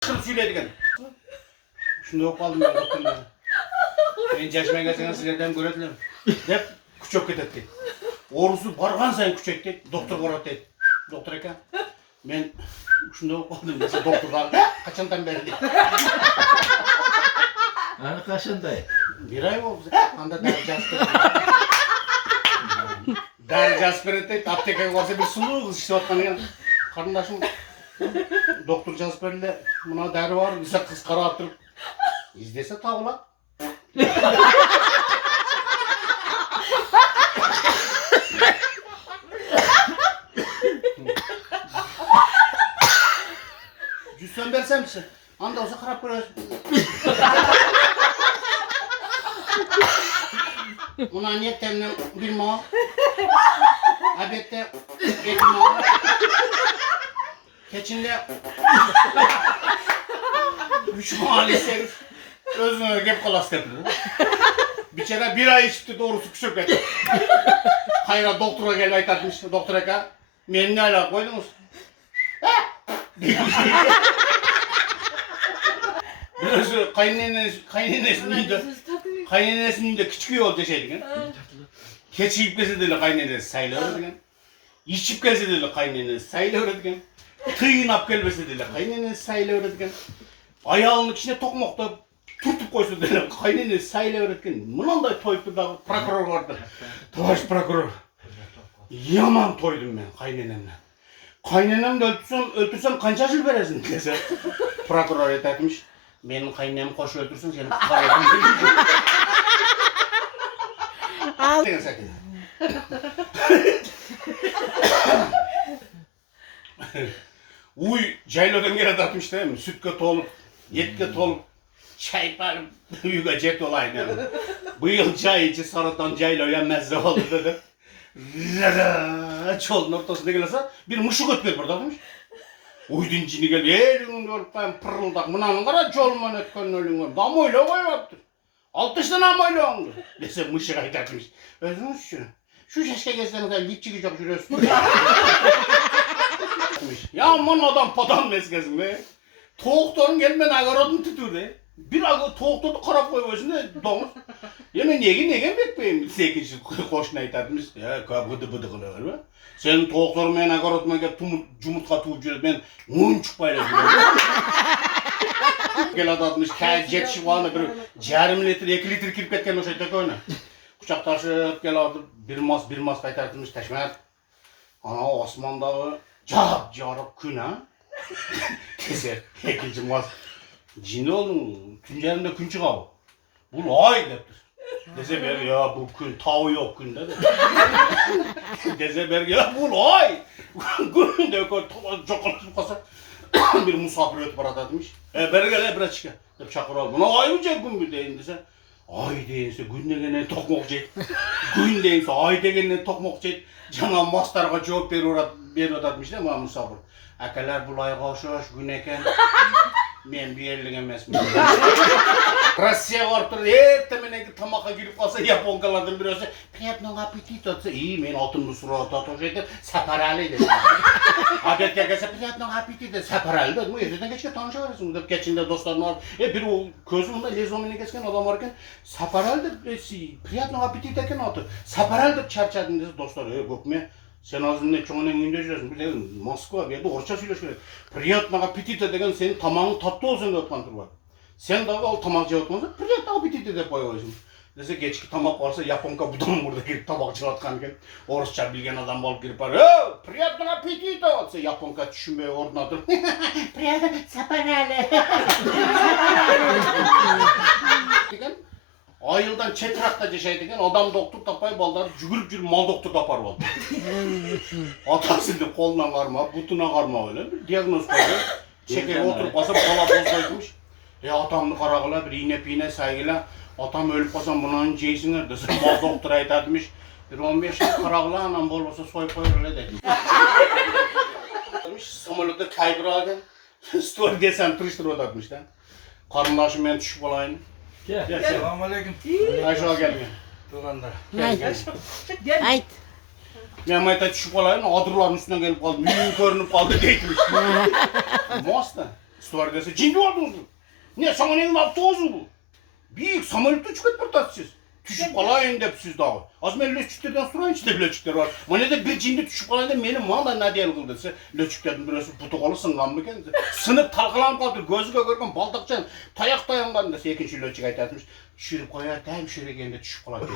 Kırıp söyledikken. Şunda yok kaldım ben doktorlar. Ben yaşıma gelsen sizlerden görediler. Hep küçük ketedi. Orusu bargan sayın küçekti. Doktor korattı. Doktor eken. Ben şunda yok kaldım. Mesela doktor kaldı. Kaçandan beri değil. Hani kaçınday? Bir ay oldu. Anda derece aspirin. Derece aspirin de aptekaya varsa bir sulu kız işte atmanı geldi. Karındaşım doktor Casper'le buna deri var. Bize kız kara attırıp izlese tavla. Cüssen versem misin? Anda olsa karap görüyorsun. Buna niyetten bir mal. Elbette bir mal. Keçinde 3 maalesef özüne örgep kalas yapıldı. Bir kere bir ay içti doğrusu küçük etti. Hayra doktora gelip aytartmış. Doktora ka men ne ala koydunuz? Biraz kaynenesinin de küçük yol deşeydik. Keçi ipkesi dedi kaynenesi sayılır dedi. İçip gelse dedi kaynenesi sayılır dedi. Tığınap gelmesi dedi kaynenesi sayılır dedi. Ayağının içine tokmakta turtup koysun dedi kaynenesi sayılır dedi. Bundan da toyup da prokuror vardı. Baş prokuror. Yaman toydum ben kaynenemle. Kaynenem de öldürsem kança yıl veresin dese. Prokuror etmiş. Benim kaynenemi koş öldürsün seni kayarım. Sen sakın. Uy, caylodan gene tatmış değil mi? Sütke tolup, yetke tolup, çay parıp, uyuga cet olayım yani. Bu yıl çay içi sarıdan caylo yenmezse oldu dedi. Çolun ortasında gelirse bir muşuk ötker burada demiş. Uydun cini gelip, elin görüp ben pırıldak, mınanın kara çolman ötkenin ölün var. Damoyla koyuyordu. 60 tane damoyla oldu. Dese muşuk aytartmış. Özünüz şu şaşka gezlerinde lipçi gücük jürüyorsun. Ya aman adam padan mezgesin be. Toğuktorun gelmen agarodun tuturdu. Bir toğuktordu karap koyuyorsun da domuz. Ya ben negen bekmeyeyim. Sekinci koşuna aytartmış. Ya bıdı kılıyor be. Sen toğuktorun men agaroduma gel cumurtka tuğup jürüyorsun. Ben unçuk paylaşıyorum. Gel adatmış, jet şıvanı bir yarım litre, 2 litre kirip ketken o şeyde koyuna. Kucak taşıp gel adı bir mas kaytartmış teşmer. Ana Osman'da cap jarıp gün ha. Keser, ikinci mas. Cini oldun, tüncerinde gün çıkıyor. Bu ay deptir. Dese ber ya bu gün tağı yok gün dedi. Dese ber ya bu ay. Gün de koy çokolasıp kasa. Bir misafir ötüp aratadmış. Beri gel biraz çıkar. Hep çakır al. Buna ay mı cek gün mü deyin dese. Ay deyinse gün degene tokmok cek. Gün deyinse ay degene tokmok cek. Cana mastarga cevap veriyordatmış değil mi misafir? Akalar bulay koşuş gün eken. Men bir yerlik emesmiyim. Rossiya varıp durdu. Ertemene tamaka girip kalsa Yaponkalardan birisi "Приятного аппетита" atsa iyi men altın surat atış edip saparali dedi. Adetke gelse "Приятного аппетита" saparali dedim. Erteden geçke tanışıverirsin deyip geçinde dostlarım var. Bir o közümde lezomine geçken adam varken saparali deyip "Приятного аппетита" eken atı. Saparali deyip çarçadın dedi dostlar. Gökme sen ağzında çoğunun önünde jürüyorsun. Bir de Moskva bir yerde orça söyleşiyor. "Приятного аппетита" degen senin tamamın tatlı olsun deyip kantır var. Sen daha al tamak cevaplansa "Приятного аппетита" de koyuyorsun. Dese geçki tamak varsa Yaponka budan burada girip tabak çılatkanken Orusça bilgen adam balıp girip var. "Приятного аппетита" atsa Yaponka düşünmeye ordunadır. "Приятного saparale." Degen ayıldan çetrakta şey degen adam doktor tapay ballar cügül mal doktor tapar oldu. Atasını koluna karma, butuna karma öyle bir diagnoz koydu. Şekeri oturup basıp kola bozdaymış. Atamını karagıla bir iğne saygıyla atam ölüp kalsam bunun ceysinler dese mal doktor aytartmış. Bir 15 yıl karagıla anam bol olsa soy koyur öyle dedi. Samolyotta kaygıraken story desem tırıştır odatmış da. Karınlaşım ben düşüp olayım. Gel. Selamun aleyküm. Aşağı gelmiyor. Dolanlar. Ayt. Ben mayta düşüp olayım adırların üstüne gelip kaldım. Mühim görünüp kaldı değilmiş. Mosta. Stüardesi cindi oldunuz mu? Ne sana neyin altı ozu bu? Büyük samolyotda uçup ketip siz. Düşüp kalayın dep siz dağı. Az men löçüklerden sorayın işte löçükler var. Mana da bir cindi düşüp kalayın dep meni manda ne diyen kıldı dese. Löçüklerden birisi putukalı sıngan mı ekan? Sınıp talkalanıp kaldı. Gözüge görgen baldakçan tayak dayangan dese. Ekinci löçük aytatmış. Düşürüp koyar, hem şöyle geldi düşüp kalaydı.